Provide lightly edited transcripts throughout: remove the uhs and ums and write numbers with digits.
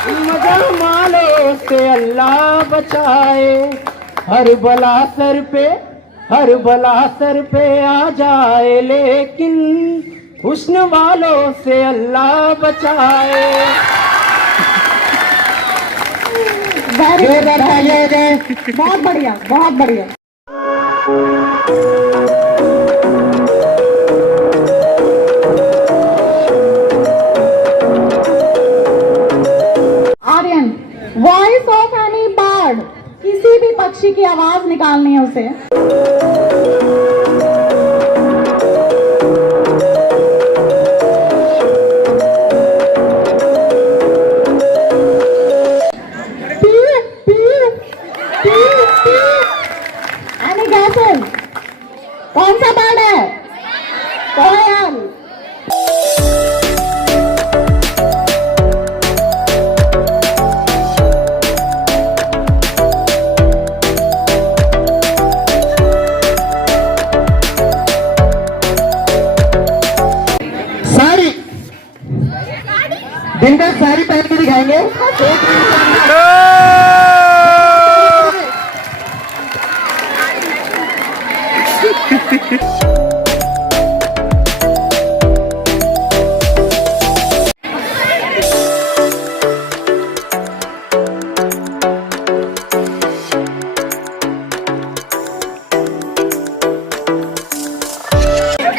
मजा मालो से अल्लाह बचाए, हर बला सर पे, हर बला सर पे आ जाए, लेकिन हुस्न वालों से अल्लाह बचाए। जोरदार तालियां हो जाए। बहुत बढ़िया, बहुत बढ़िया। Aryan, voice of any bird, किसी भी पक्षी की आवाज निकालनी है उसे। Any gases? कौन सा बर्ड है? कोयल। साड़ी, दिन तक साड़ी पहन के दिखाएंगे।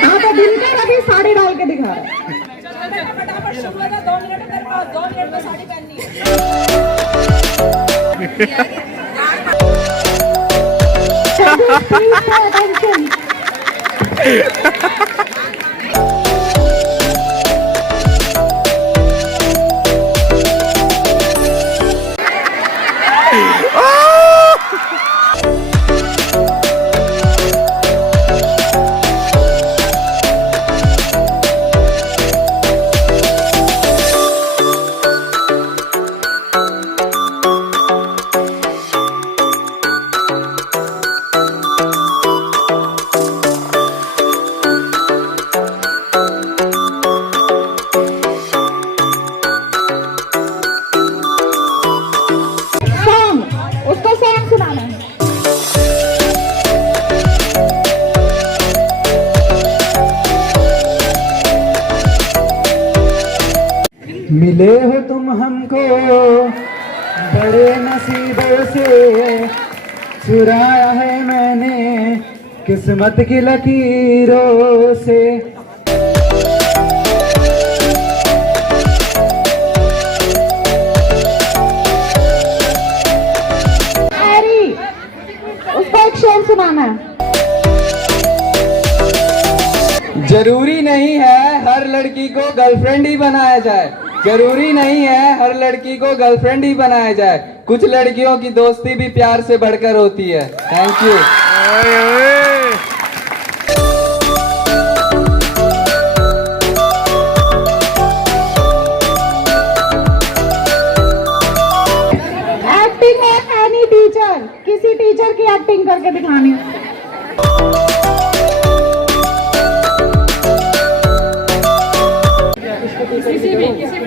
हाँ, तो दिनकर अभी साड़ी डाल के दिखा रहा है। दो मिनट में साड़ी पहननी उसको सॉन्ग सुनाना है। मिले हो तुम हमको बड़े नसीबों से, चुराया है मैंने किस्मत की लकीरों से। उसको एक शेर सुनाना है। जरूरी नहीं है हर लड़की को गर्लफ्रेंड ही बनाया जाए, जरूरी नहीं है हर लड़की को गर्लफ्रेंड ही बनाया जाए, कुछ लड़कियों की दोस्ती भी प्यार से बढ़कर होती है। Thank you. एक्टिंग है एनी टीचर, किसी टीचर की एक्टिंग करके दिखानी है। किसी भी teacher.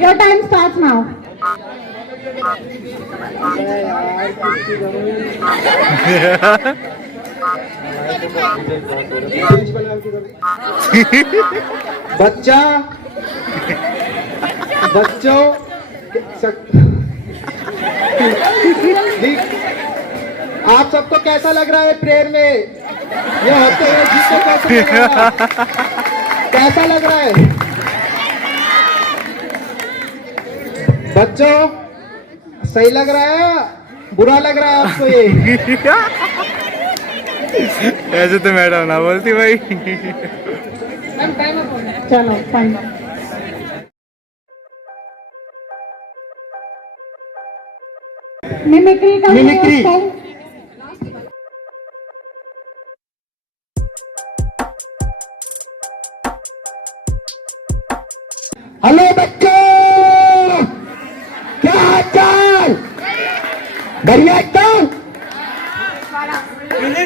Your time starts now. बच्चा, बच्चों आप सबको कैसा लग रहा है प्रेयर में ये होते हुए जी को कैसा लग रहा है? कैसा लग रहा है बच्चों? सही लग रहा है, बुरा लग रहा है आपको ये? ऐसे तो मैडम ना बोलती भाई। चलो फाइन। मिमिक्री का मिमिक्री। हेलो बच्चों, क्या हाल चाल? बढ़िया एकदम।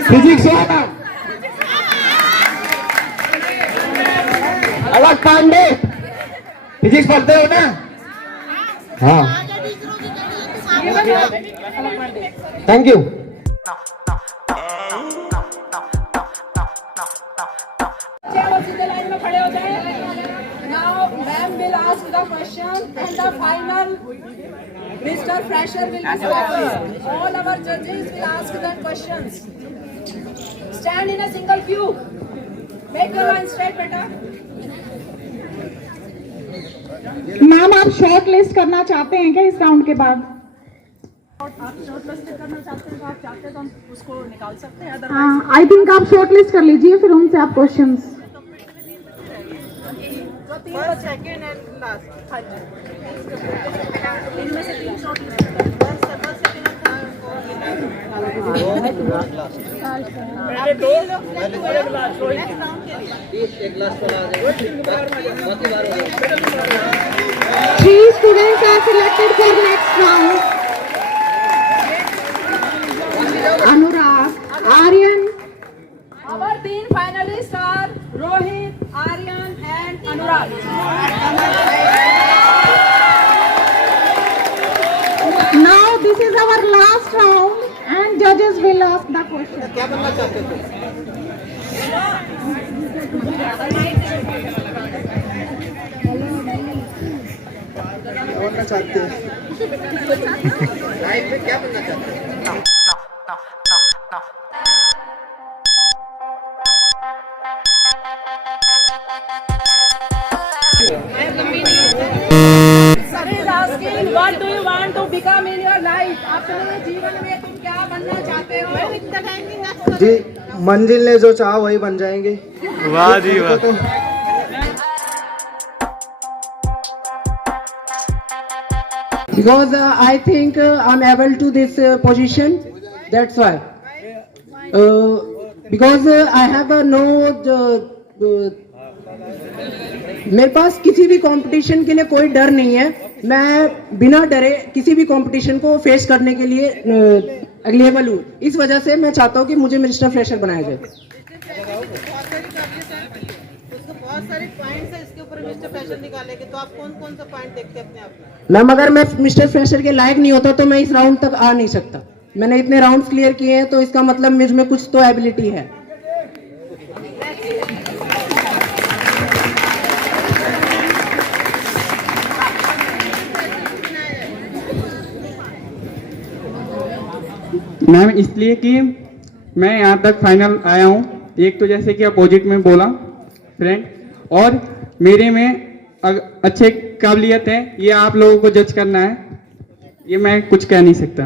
फिजिक्स वाला अलग पांडे, फिजिक्स पढ़ते हो ना? हाँ, थैंक यू। सीधे लाइन में खड़े हो जाए। Now, ma'am will ask the question, and the final, Mr. Fresher will be spoken. All our judges will ask the questions. Stand in a single queue. Make your line straight, beta. Ma'am आप short list करना चाहते हैं क्या इस round के बाद? आप short list करना चाहते हैं तो आप चाहते हैं तो हम उसको निकाल सकते हैं। हाँ, आई थिंक आप शॉर्ट लिस्ट कर लीजिए, फिर उनसे आप क्वेश्चंस। जो 3 बचे सेकंड एंड लास्ट। हाँ जी, इनमें से 3 short list. Three students are selected for next round. Anurag, Aryan. Our 3 finalists are Rohit, Aryan and Anurag. Now this is our last round and judges will ask the question. क्या बनना चाहते थे? बनना चाहते हैं लाइफ में क्या बनना चाहते हैं? Sir is asking, what do you want to become in your life? अपने जीवन में तुम क्या बनना चाहते हो? जी मंजिल ने जो चाहा वही बन जाएंगे। वाह जी वाह। Because I think I'm able to this position, that's why. Because I have no मेरे पास किसी भी कंपटीशन के लिए कोई डर नहीं है। मैं बिना डरे किसी भी कंपटीशन को फेस करने के लिए अवेलेबल हूँ। इस वजह से मैं चाहता हूँ कि मुझे मिस्टर फ्रेशर बनाया जाए। बहुत सारे पॉइंट्स है, इसके ऊपर मिस्टर फ्रेशर निकालेंगे तो आप कौन कौन सा पॉइंट देखते हैं अपने आप में? मैम अगर मैं मिस्टर फ्रेशर के लायक नहीं होता तो मैं इस राउंड तक आ नहीं सकता। मैंने इतने राउंड्स क्लियर किए हैं तो इसका मतलब मुझ में कुछ तो एबिलिटी है। मैम इसलिए कि मैं यहाँ तक फाइनल आया हूँ। एक तो जैसे कि अपोजिट में बोला फ्रेंड, और मेरे में अच्छे काबिलियत है, ये आप लोगों को जज करना है, ये मैं कुछ कह नहीं सकता।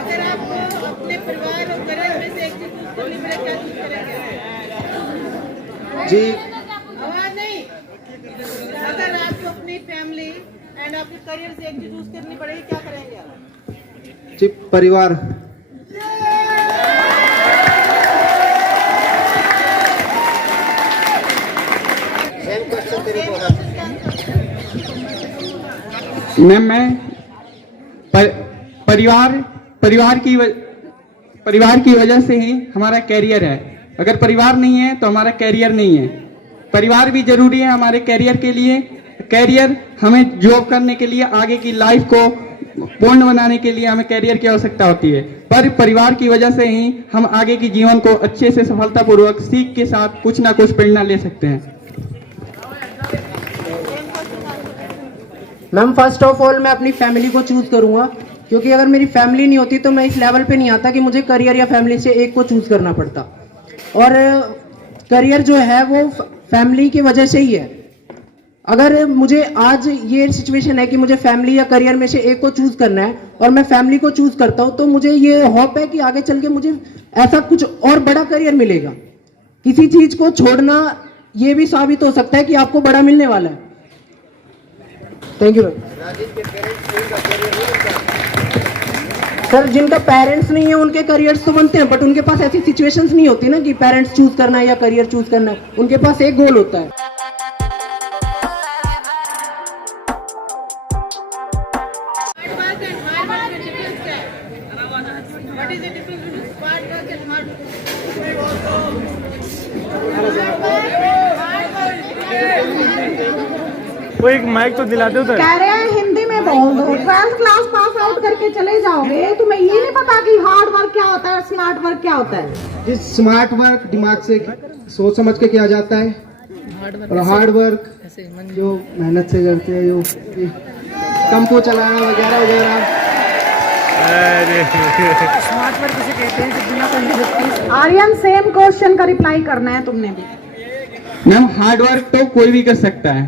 अगर आप अपने परिवार और करियर में से एक चीज चूज करनी पड़े, क्या चूज करेंगे? जी आवाज नहीं। अगर आपको अपनी फैमिली एंड आपके करियर से एक चीज चूज करनी पड़ेगी, क्या करेंगे आप? जी परिवार। मैम मैं परिवार की वजह से ही हमारा कैरियर है। अगर परिवार नहीं है तो हमारा कैरियर नहीं है। परिवार भी जरूरी है हमारे कैरियर के लिए। कैरियर हमें जॉब करने के लिए, आगे की लाइफ को पूर्ण बनाने के लिए हमें कैरियर की आवश्यकता होती है। पर परिवार की वजह से ही हम आगे की जीवन को अच्छे से सफलतापूर्वक सीख के साथ कुछ ना कुछ प्रेरणा ले सकते हैं। मैम फर्स्ट ऑफ ऑल मैं अपनी फैमिली को चूज करूंगा, क्योंकि अगर मेरी फैमिली नहीं होती तो मैं इस लेवल पे नहीं आता कि मुझे करियर या फैमिली से एक को चूज करना पड़ता। और करियर जो है वो फैमिली की वजह से ही है। अगर मुझे आज ये सिचुएशन है कि मुझे फैमिली या करियर में से एक को चूज करना है और मैं फैमिली को चूज करता हूँ, तो मुझे ये होप है कि आगे चल के मुझे ऐसा कुछ और बड़ा करियर मिलेगा। किसी चीज को छोड़ना ये भी साबित हो सकता है कि आपको बड़ा मिलने वाला है। Thank you. सर जिनका पेरेंट्स नहीं है उनके करियर्स तो बनते हैं, बट उनके पास ऐसी सिचुएशंस नहीं होती ना कि पेरेंट्स चूज करना है या करियर चूज करना है। उनके पास एक गोल होता है। What is the difference between smart work and hard work? वो एक माइक तो दिला दो। कह रहे हैं हिंदी में बोल दो। 12th क्लास पास आउट करके चले जाओगे, तुम्हें ये नहीं पता कि हार्ड वर्क क्या होता है, स्मार्ट वर्क क्या होता है। जिस स्मार्ट वर्क दिमाग से सोच समझ के किया जाता है, और हार्ड वर्क जो मेहनत से करते हैं, जो कंपो चलाना वगैरह वगैरह। आर्यन सेम क्वेश्चन का रिप्लाई करना है तुमने भी। मैम हार्ड वर्क तो कोई भी कर सकता है।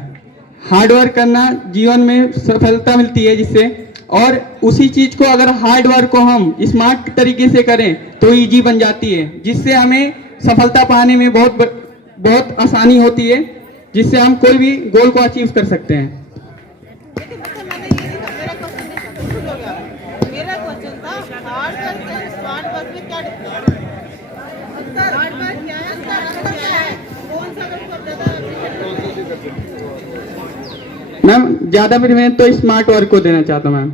हार्ड वर्क करना जीवन में सफलता मिलती है जिससे, और उसी चीज को अगर हार्ड वर्क को हम स्मार्ट तरीके से करें तो इजी बन जाती है, जिससे हमें सफलता पाने में बहुत आसानी होती है, जिससे हम कोई भी गोल को अचीव कर सकते हैं। लेकिन मतलब मैंने ये नहीं था, मेरा क्वेश्चन था हार्ड वर्क और स्मार्ट वर्क में क्या डिफरेंस है? हार्ड वर्क क्या है, स्मार्ट वर्क क्या है, कौन सा वर्क ज्यादा मैम ज्यादा प्रेफरेंस तो स्मार्ट वर्क को देना चाहता हूँ। मैम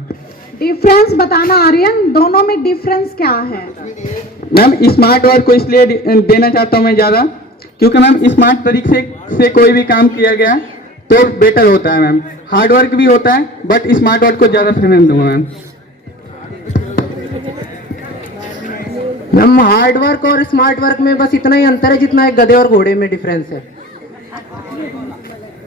डिफरेंस बताना आर्यन, दोनों में डिफरेंस क्या है। मैम स्मार्ट वर्क को इसलिए देना चाहता हूँ मैं ज्यादा, क्योंकि मैम स्मार्ट तरीके से कोई भी काम किया गया तो बेटर होता है। मैम हार्ड वर्क भी होता है, बट स्मार्ट वर्क को ज्यादा प्रेफरेंस दूंगा। मैम हार्ड वर्क और स्मार्ट वर्क में बस इतना ही अंतर है जितना एक गधे और घोड़े में डिफरेंस है।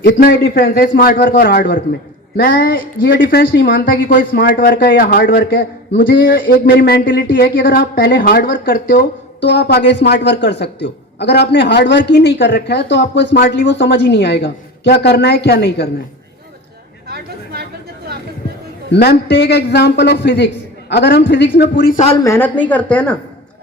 इतना ही डिफरेंस है स्मार्ट वर्क और हार्ड वर्क में। मैं ये डिफरेंस नहीं मानता कि कोई स्मार्ट वर्क है या हार्ड वर्क है। मुझे एक मेरी मेंटेलिटी है कि अगर आप पहले हार्ड वर्क करते हो तो आप आगे स्मार्ट वर्क कर सकते हो। अगर आपने हार्ड वर्क ही नहीं कर रखा है तो आपको स्मार्टली वो समझ ही नहीं आएगा क्या करना है क्या नहीं करना है। हार्ड वर्क स्मार्ट वर्क तो आपस में कोई ma'am take example of physics. अगर हम फिजिक्स में पूरी साल मेहनत नहीं करते हैं ना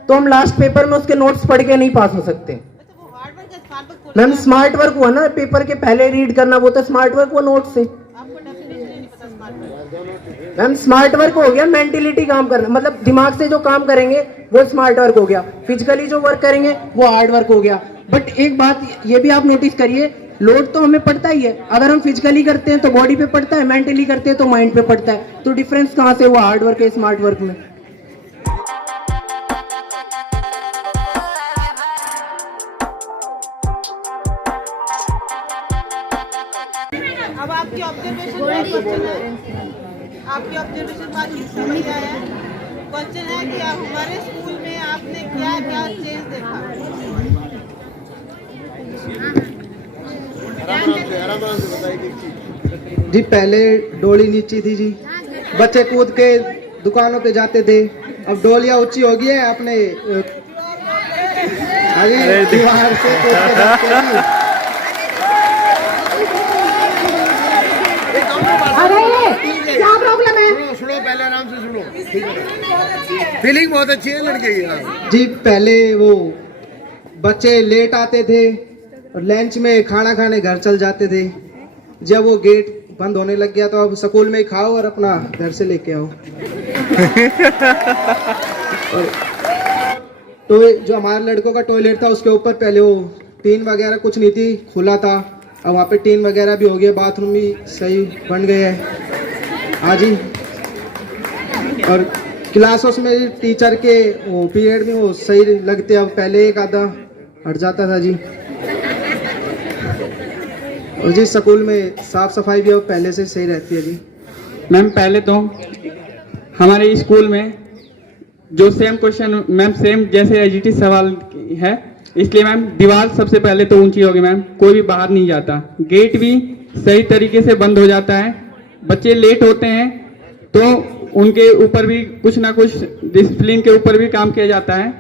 तो हम लास्ट पेपर में उसके नोट्स पढ़ के नहीं पास हो सकते। वो हार्ड वर्क है, smart work ma'am smart work हुआ ना पेपर के पहले रीड करना, वो तो स्मार्ट वर्क हुआ नोट से। आपको डेफिनेशन नहीं पता smart work. Ma'am smart work हो गया मेंटेलिटी काम करना, मतलब दिमाग से जो काम करेंगे वो स्मार्ट वर्क हो गया। फिजिकली जो वर्क करेंगे वो हार्ड वर्क हो गया। बट एक बात ये भी आप नोटिस करिए, लोड तो हमें पड़ता ही है। अगर हम फिजिकली करते हैं तो बॉडी पे पड़ता है, मेंटली करते हैं तो माइंड पे पड़ता है। तो डिफरेंस कहाँ से हुआ हार्ड वर्क है स्मार्ट वर्क में। अब आपकी ऑब्जर्वेशन क्वेश्चन है, आपकी ऑब्जर्वेशन बात ठीक समझ आया है। क्वेश्चन है कि आप हमारे स्कूल में आपने क्या क्या चेंज देखा। जी पहले डोली नीची थी जी, बच्चे कूद के दुकानों पे जाते थे। अब डोलियां ऊंची हो गई है, अपने दीवार से कूद के जाते हैं। अरे क्या प्रॉब्लम है। सुनो पहले आराम से सुनो। फीलिंग बहुत अच्छी है लड़के की। जी पहले वो बच्चे लेट आते थे और लंच में खाना खाने घर चल जाते थे। जब वो गेट बंद होने लग गया तो अब स्कूल में ही खाओ और अपना घर से लेके आओ। और तो जो हमारे लड़कों का टॉयलेट था उसके ऊपर पहले वो टीन वगैरह कुछ नहीं थी, खुला था। अब वहाँ पे टीन वगैरह भी हो गया, बाथरूम भी सही बन गए हैं। हाँ जी। और क्लासों में टीचर के वो पीरियड में वो सही लगते, अब पहले एक आधा हट जाता था जी। और जी स्कूल में साफ सफाई भी अब पहले से सही रहती है जी। मैम पहले तो हमारे स्कूल में जो सेम क्वेश्चन मैम सेम जैसे एजीटी सवाल है, इसलिए मैम दीवार सबसे पहले तो ऊंची होगी। मैम कोई भी बाहर नहीं जाता, गेट भी सही तरीके से बंद हो जाता है। बच्चे लेट होते हैं तो उनके ऊपर भी कुछ ना कुछ डिसिप्लिन के ऊपर भी काम किया जाता है,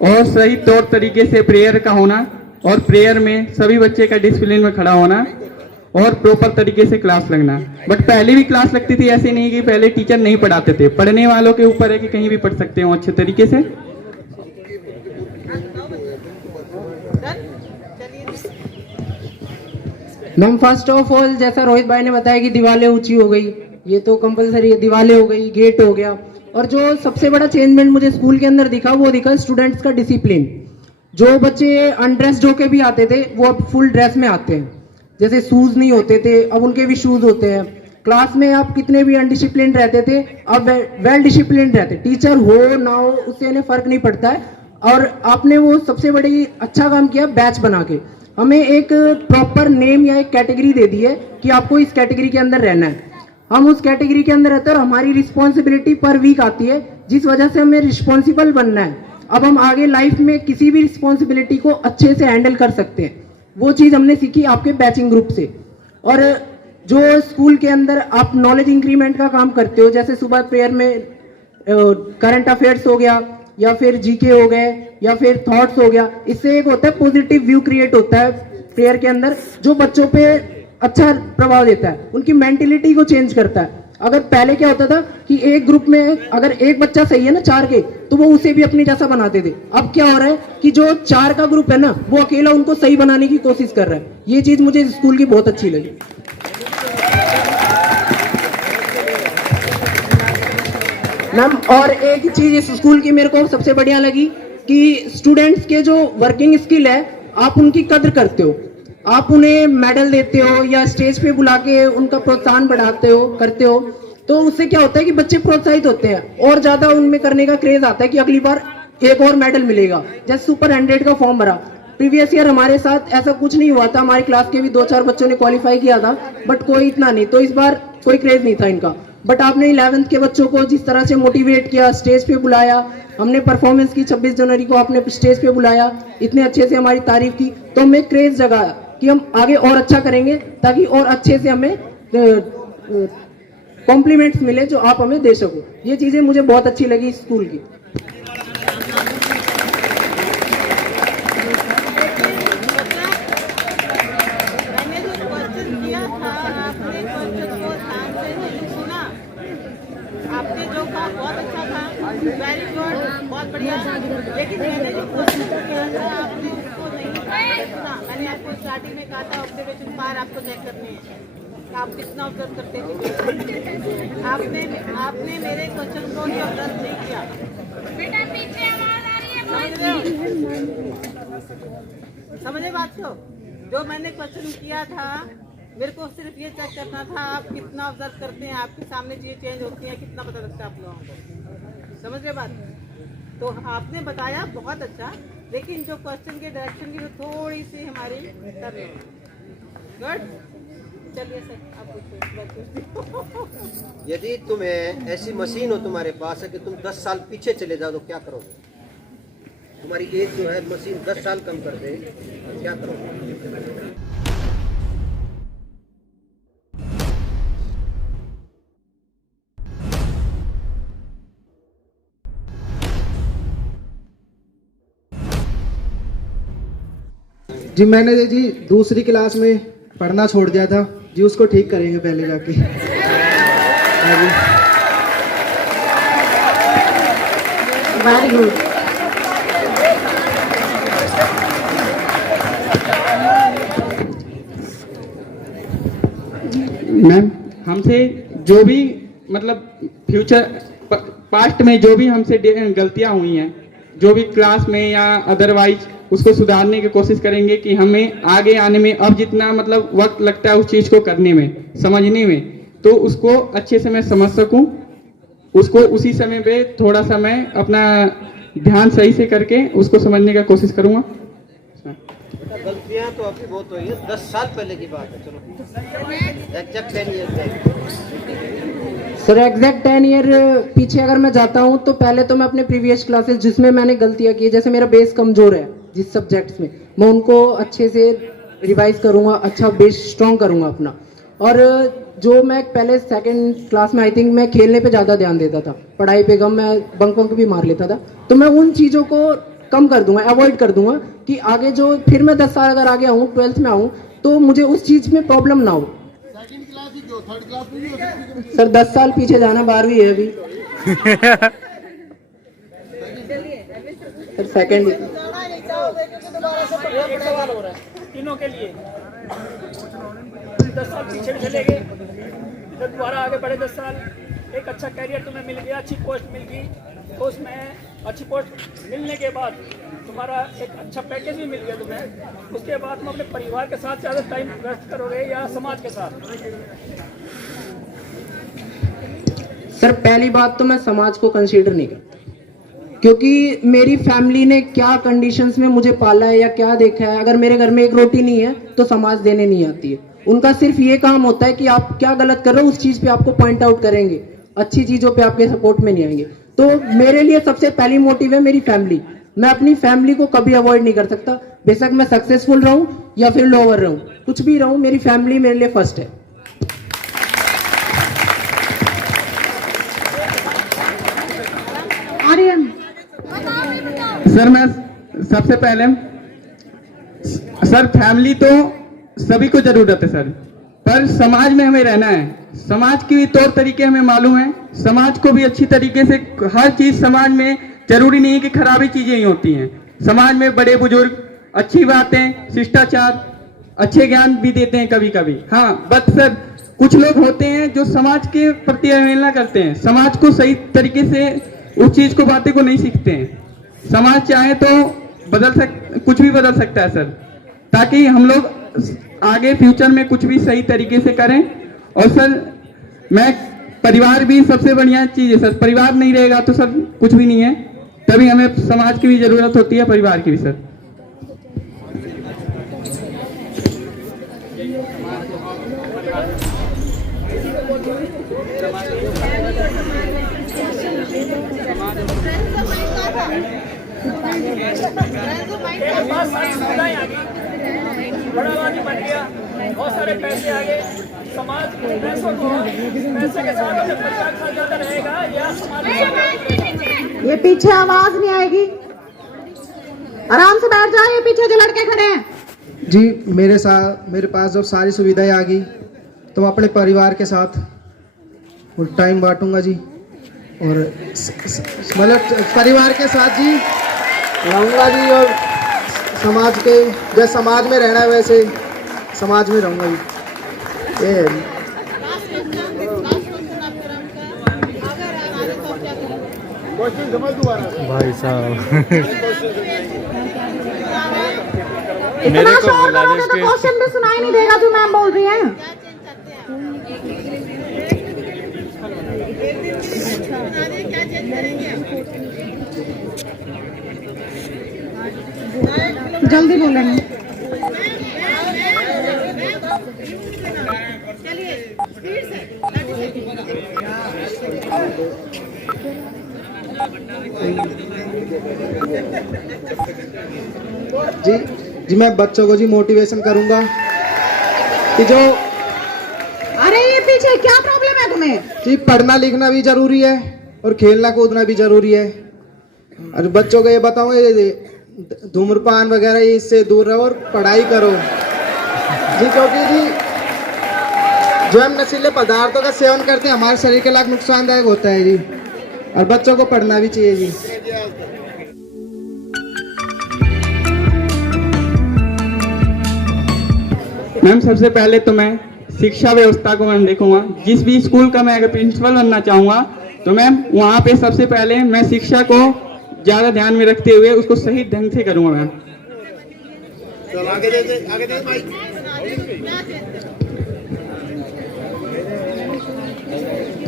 और सही तौर तरीके से प्रेयर का होना, और प्रेयर में सभी बच्चे का डिसिप्लिन में खड़ा होना, और प्रॉपर तरीके से क्लास लगना। बट पहले भी क्लास लगती थी, ऐसे नहीं कि पहले टीचर नहीं पढ़ाते थे। पढ़ने वालों के ऊपर है कि कहीं भी पढ़ सकते हो अच्छे तरीके से। मैम फर्स्ट ऑफ ऑल जैसा रोहित भाई ने बताया कि दीवारें ऊंची हो गई, ये तो कंपलसरी है। दीवारें हो गई, गेट हो गया, और जो सबसे बड़ा चेंजमेंट मुझे स्कूल के अंदर दिखा वो दिखा स्टूडेंट्स का डिसिप्लिन। जो बच्चे अनड्रेस्ड होके भी आते थे वो अब फुल ड्रेस में आते हैं। जैसे शूज नहीं होते थे अब उनके भी शूज होते हैं। क्लास में आप कितने भी अनडिसिप्लिन रहते थे अब वेल डिसिप्लिन रहते। टीचर हो ना हो उससे इन्हें फर्क नहीं पड़ता है। और आपने वो सबसे बड़ी अच्छा काम किया बैच बना के हमें एक प्रॉपर नेम या एक कैटेगरी दे दी है कि आपको इस कैटेगरी के अंदर रहना है। हम उस कैटेगरी के अंदर रहते हैं और हमारी रिस्पॉन्सिबिलिटी पर वीक आती है जिस वजह से हमें रिस्पॉन्सिबल बनना है। अब हम आगे लाइफ में किसी भी रिस्पॉन्सिबिलिटी को अच्छे से हैंडल कर सकते हैं। वो चीज़ हमने सीखी आपके बैचिंग ग्रुप से। और जो स्कूल के अंदर आप नॉलेज इंक्रीमेंट का काम करते हो जैसे सुबह प्रेयर में करंट अफेयर्स हो गया या फिर जीके हो गए या फिर थॉट्स हो गया, इससे एक होता है पॉजिटिव व्यू क्रिएट होता है प्रेयर के अंदर जो बच्चों पे अच्छा प्रभाव देता है, उनकी मेंटेलिटी को चेंज करता है। अगर पहले क्या होता था कि एक ग्रुप में अगर एक बच्चा सही है ना 4 के तो वो उसे भी अपने जैसा बनाते थे। अब क्या हो रहा है कि जो 4 का ग्रुप है ना वो अकेला उनको सही बनाने की कोशिश कर रहा है। ये चीज मुझे स्कूल की बहुत अच्छी लगी। मैम और एक चीज इस स्कूल की मेरे को सबसे बढ़िया लगी कि स्टूडेंट्स के जो वर्किंग स्किल है आप उनकी कद्र करते हो। आप उन्हें मेडल देते हो या स्टेज पे बुला के उनका प्रोत्साहन बढ़ाते हो करते हो तो उससे क्या होता है कि बच्चे प्रोत्साहित होते हैं और ज्यादा उनमें करने का क्रेज आता है कि अगली बार एक और मेडल मिलेगा। जैसे सुपर 100 का फॉर्म भरा प्रीवियस ईयर हमारे साथ ऐसा कुछ नहीं हुआ था। हमारी क्लास के भी 2-4 बच्चों ने क्वालिफाई किया था बट कोई इतना नहीं, तो इस बार कोई क्रेज नहीं था इनका। बट आपने 11th के बच्चों को जिस तरह से मोटिवेट किया, स्टेज पे बुलाया, हमने परफॉर्मेंस की 26 जनवरी को आपने स्टेज पे बुलाया, इतने अच्छे से हमारी तारीफ की तो हमें क्रेज जगा कि हम आगे और अच्छा करेंगे ताकि और अच्छे से हमें कॉम्प्लीमेंट्स मिले जो आप हमें दे सको। ये चीजें मुझे बहुत अच्छी लगी स्कूल की। मैंने जो क्वेश्चन किया था आपने क्वेश्चन को ध्यान से नहीं सुना। आपने जो कहा बहुत अच्छा था, वेरी गुड, बहुत बढ़िया। लेकिन मैंने जो क्वेश्चन किया था आपने उसको नहीं सुना। मैंने आपको स्टार्टिंग में कहा था ऑब्जर्वेशन पार आपको चेक करनी है, आप कितना ऑब्जर्व करते थे। आपने मेरे क्वेश्चन को ही ऑब्जर्व नहीं किया। समझे बात को? जो मैंने क्वेश्चन किया था मेरे को सिर्फ ये चेक करना था आप कितना ऑब्जर्व करते हैं, आपके सामने चीजें चेंज होती हैं, कितना पता लगता है आप लोगों को। समझ गए बात? तो आपने बताया बहुत अच्छा, लेकिन जो क्वेश्चन के डायरेक्शन की थोड़ी सी हमारी कर रहे हैं। गुड, चलिए सर आप पूछिए। यदि तुम्हें ऐसी मशीन हो तुम्हारे पास है कि तुम 10 साल पीछे चले जाओ तो क्या करोगे? तुम्हारी एज जो है मशीन 10 साल कम कर दे, क्या करोगे? जी मैंने जी दूसरी क्लास में पढ़ना छोड़ दिया था जी, उसको ठीक करेंगे पहले जाके। Very good. मैम हमसे जो भी मतलब फ्यूचर पास्ट में जो भी हमसे गलतियां हुई हैं, जो भी क्लास में या अदरवाइज उसको सुधारने की कोशिश करेंगे कि हमें आगे आने में अब जितना मतलब वक्त लगता है उस चीज़ को करने में, समझने में, तो उसको अच्छे से मैं समझ सकूं, उसको उसी समय पे थोड़ा सा मैं अपना ध्यान सही से करके उसको समझने का कोशिश करूंगा। गलतियां तो अभी बहुत हुई है, 10 साल पहले की बात है। चलो exact 10 year sir exact 10 year पीछे अगर मैं जाता हूँ तो पहले तो मैं अपने प्रीवियस क्लासेस जिसमें मैंने गलतियाँ की, जैसे मेरा बेस कमजोर है जिस सब्जेक्ट्स में, मैं उनको अच्छे से रिवाइज करूँगा, अच्छा बेस स्ट्रॉन्ग करूँगा अपना। और जो मैं पहले सेकंड क्लास में आई थिंक मैं खेलने पे ज़्यादा ध्यान देता था, पढ़ाई पे कम, मैं बंक वंक भी मार लेता था, तो मैं उन चीज़ों को कम कर दूंगा, अवॉइड कर दूंगा कि आगे जो फिर मैं 10 साल अगर आगे आऊँ 12th में आऊँ तो मुझे उस चीज़ में प्रॉब्लम ना हो। सर 10 साल पीछे जाना 12वीं है अभी। सर सेकंड तीनों के लिए 10 साल पीछे भी चले गए, फिर दोबारा आगे बढ़े 10 साल, एक अच्छा कैरियर तुम्हें मिल गया, अच्छी पोस्ट मिल गई, तो उसमें अच्छी पोस्ट मिलने के बाद तुम्हारा एक अच्छा पैकेज भी मिल गया तुम्हें, उसके बाद तुम अपने परिवार के साथ ज़्यादा टाइम व्यस्त करोगे या समाज के साथ? सर पहली बात तो मैं समाज को कंसीडर नहीं करता, क्योंकि मेरी फैमिली ने क्या कंडीशंस में मुझे पाला है या क्या देखा है। अगर मेरे घर में एक रोटी नहीं है तो समाज देने नहीं आती है। उनका सिर्फ ये काम होता है कि आप क्या गलत कर रहे हो उस चीज पे आपको पॉइंट आउट करेंगे, अच्छी चीजों पे आपके सपोर्ट में नहीं आएंगे। तो मेरे लिए सबसे पहली मोटिव है मेरी फैमिली। मैं अपनी फैमिली को कभी अवॉइड नहीं कर सकता, बेशक मैं सक्सेसफुल रहूं या फिर लोअर रहूं, कुछ भी रहूं, मेरी फैमिली मेरे लिए फर्स्ट है। आर्यन, सर मैं सबसे पहले सर फैमिली तो सभी को जरूरत है सर, पर समाज में हमें रहना है। समाज के भी तौर तरीके हमें मालूम है, समाज को भी अच्छी तरीके से हर चीज समाज में जरूरी नहीं है कि खराबी चीजें ही होती हैं। समाज में बड़े बुजुर्ग अच्छी बातें, शिष्टाचार, अच्छे ज्ञान भी देते हैं कभी कभी। हाँ बट सर कुछ लोग होते हैं जो समाज के प्रति अवहेलना करते हैं, समाज को सही तरीके से उस चीज को बातें को नहीं सीखते हैं। समाज चाहे तो कुछ भी बदल सकता है सर, ताकि हम लोग आगे फ्यूचर में कुछ भी सही तरीके से करें। और सर मैं परिवार भी सबसे बढ़िया चीज है सर, परिवार नहीं रहेगा तो सर कुछ भी नहीं है, तभी हमें समाज की भी जरूरत होती है, परिवार की भी सर। बहुत सारी सुविधाएं आ गई, बड़ा आबादी बन गया, बहुत सारे पैसे आ गए, समाज पैसों को पैसे के साथ अपने परिवार के साथ ज्यादा रहेगा या समाज ये पीछे आवाज नहीं आएगी, आराम से बैठ जाओ। ये पीछे जो लड़के खड़े हैं जी, मेरे पास जब सारी सुविधाएं आ गई तो मैं अपने परिवार के साथ टाइम बांटूंगा जी, और मतलब परिवार के साथ जी रहूँगा जी, और समाज के जैसे समाज में रहना है वैसे समाज में रहूँगा जी। ये भाई साहब इतना शोर करोगे तो क्वेश्चन भी सुनाई नहीं देगा जो मैम बोल रही हैं। जल्दी बोलेंगे। जी मैं बच्चों को जी मोटिवेशन करूंगा कि जो, अरे ये पीछे क्या प्रॉब्लम है तुम्हें? जी पढ़ना लिखना भी जरूरी है और खेलना कूदना भी जरूरी है। और बच्चों को ये बताऊंगा धूम्रपान वगैरह इससे दूर रहो और पढ़ाई करो जी, क्योंकि जी जो हम नशीले पदार्थों का सेवन करते हैं हमारे शरीर के लिए नुकसानदायक होता है जी, और बच्चों को पढ़ना भी चाहिए जी। मैम सबसे पहले तो मैं शिक्षा व्यवस्था को मैम देखूंगा, जिस भी स्कूल का मैं अगर प्रिंसिपल बनना चाहूँगा तो मैम वहाँ पे सबसे पहले मैं शिक्षा को ज़्यादा ध्यान में रखते हुए उसको सही ढंग से करूँगा मैम।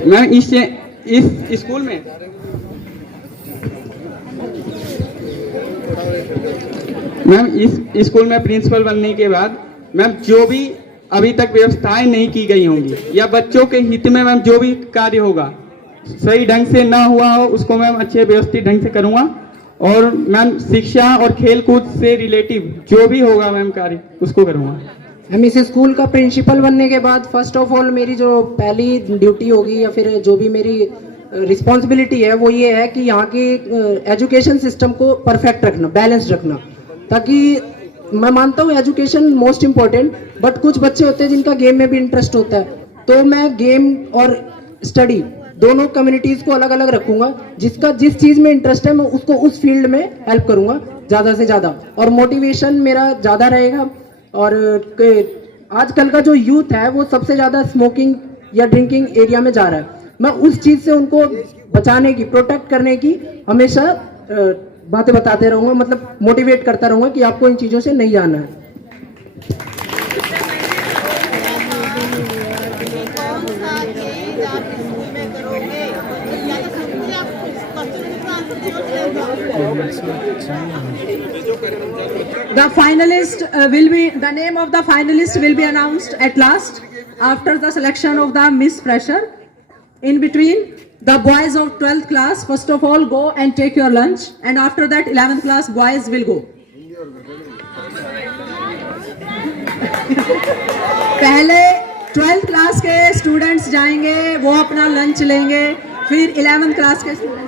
मैम इस स्कूल में मैम इस स्कूल में प्रिंसिपल बनने के बाद मैम जो भी अभी तक व्यवस्थाएं नहीं की गई होंगी या बच्चों के हित में मैम जो भी कार्य होगा सही ढंग से ना हुआ हो उसको मैम अच्छे व्यवस्थित ढंग से करूंगा। और मैम शिक्षा और खेल कूद से रिलेटिव जो भी होगा मैम कार्य उसको करूंगा। हम इस स्कूल का प्रिंसिपल बनने के बाद फर्स्ट ऑफ ऑल मेरी जो पहली ड्यूटी होगी या फिर जो भी मेरी रिस्पॉन्सिबिलिटी है वो ये है कि यहाँ के एजुकेशन सिस्टम को परफेक्ट रखना, बैलेंस रखना, ताकि मैं मानता हूँ एजुकेशन मोस्ट इम्पोर्टेंट, बट कुछ बच्चे होते हैं जिनका गेम में भी इंटरेस्ट होता है, तो मैं गेम और स्टडी दोनों कम्युनिटीज को अलग अलग रखूंगा। जिसका जिस चीज में इंटरेस्ट है मैं उसको उस फील्ड में हेल्प करूंगा ज्यादा से ज्यादा, और मोटिवेशन मेरा ज्यादा रहेगा। और आजकल का जो यूथ है वो सबसे ज्यादा स्मोकिंग या ड्रिंकिंग एरिया में जा रहा है, मैं उस चीज से उनको बचाने की, प्रोटेक्ट करने की हमेशा बातें बताते रहूंगा, मतलब मोटिवेट करता रहूंगा कि आपको इन चीजों से नहीं जाना है। कौन सा चीज आप स्कूल में करोगे या तो सिंपली आप क्वेश्चन का answer The finalist will be, the name of the finalist will be announced at last after the selection of the Miss Fresher. In between, the boys of 12th class first of all go and take your lunch, and after that 11th class boys will go. पहले 12th class के students जाएंगे, वो अपना lunch लेंगे, फिर 11th class के students.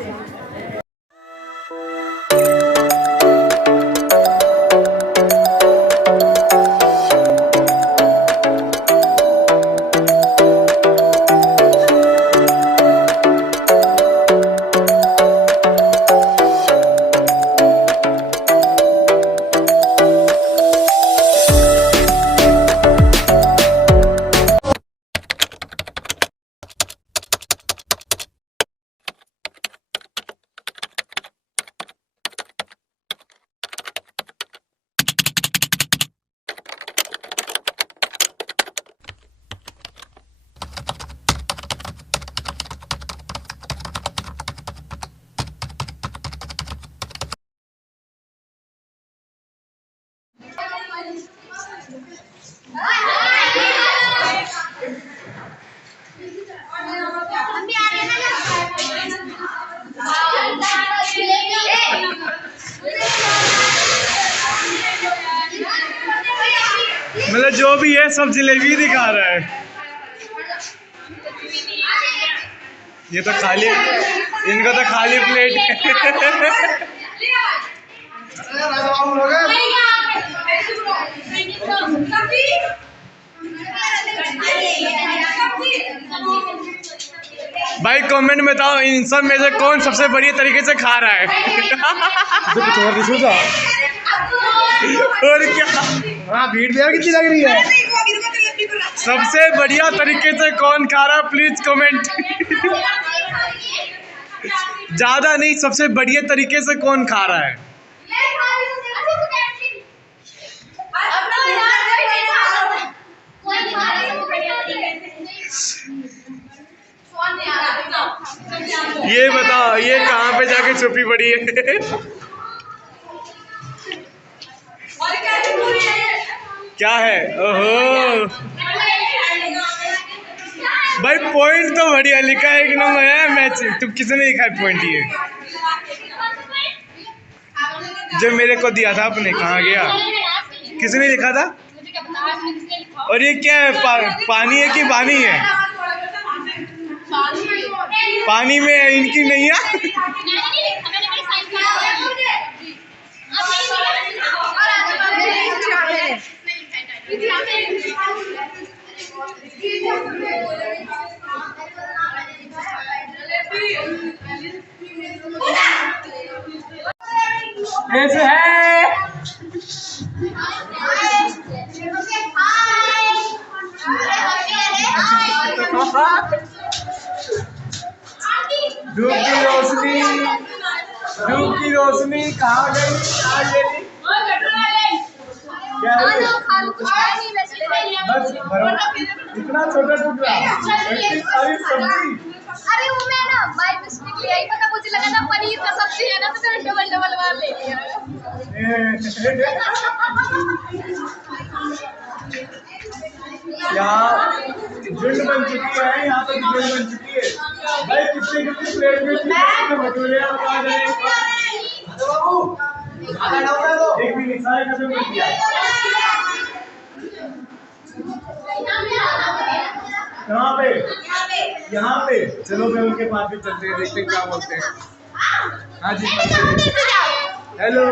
मतलब जो भी है सब जलेबी दिखा रहा है। ये तो खाली, इनका तो खाली प्लेट है। भाई कमेंट में बताओ इन सब में से कौन सबसे बढ़िया तरीके से खा रहा है। और क्या, हाँ भीड़ भी कितनी लग रही है। सबसे बढ़िया तरीके से कौन खा रहा है प्लीज कमेंट। ज्यादा नहीं, सबसे बढ़िया तरीके से कौन खा रहा है। ये बताओ ये कहाँ पे जाके छुपी पड़ी है। क्या है, ओहो भाई पॉइंट तो बढ़िया लिखा है, एक नंबर है मैच। तुम किसने लिखा है पॉइंट ये? जो मेरे को दिया था आपने, कहाँ गया? किसने लिखा था? और ये क्या है, पानी है कि पानी है? पानी में इनकी नहीं है। ऐसे है धूप की रोशनी, धूप की रोशनी कहाँ गई? बस इतना छोटा टुकड़ा, सारी सब्जी। अरे वो मैं ना बाय मिस्टेक ले आई, पता मुझे लगा था पनीर का सब्जी है ना, तो मैंने डबल डबल बार ले लिया। यहाँ झुंड बन चुकी है, यहाँ पर झुंड बन चुकी है। भाई कितने कितने प्लेट में भटूरे आ जाए। बाबू एक मिनट, सारे खत्म कर दिया। कहाँ पे? यहाँ पे। चलो मैं उनके पास भी चलते हैं, देखते हैं क्या बोलते हैं। हाँ जी हेलो।